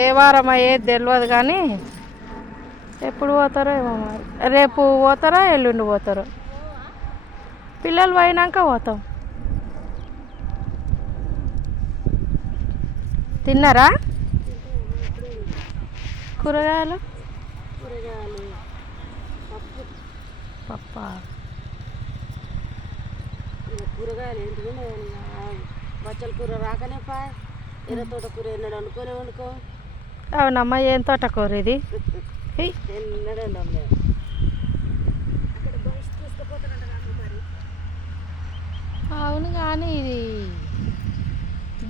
ఏ వారం అయ్యేది తెలియదు కానీ ఎప్పుడు పోతారో ఏమో మరి. రేపు పోతారా ఎల్లుండి పోతారో. పిల్లలు పోయినాక పోతాం. తిన్నారా కూరగాయలు? పప్పా కూరగాయలు ఏంటిది బచ్చల కూర రాకనే పాయ ఎర్ర తోట కూర ఎన్నడు వండుకో. అవునమ్మా, ఏం తోటకూర ఇది? ఎన్నడు వండాం మేము. అవును కానీ ఇది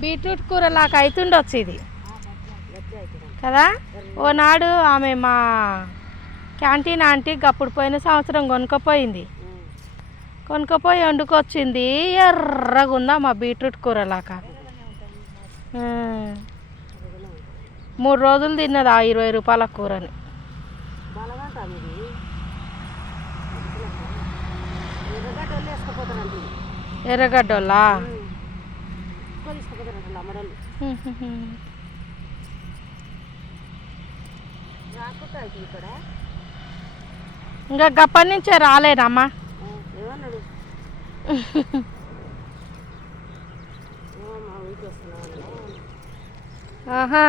బీట్రూట్ కూర లాగా అవుతుండొచ్చు ఇది కదా. ఓనాడు ఆమె మా క్యాంటీన్ ఆంటీ అప్పుడు పోయిన సంవత్సరం కొనుక్కపోయి వండుకొచ్చింది. ఎర్రగా ఉందా మా బీట్రూట్ కూర లాగా. 3 రోజులు తిన్నది ఆ 20 రూపాయల కూరని. ఎర్రగడ్డోళ్ళా? ఇంకా గప్పటి నుంచే రాలేదమ్మా. ఆహా.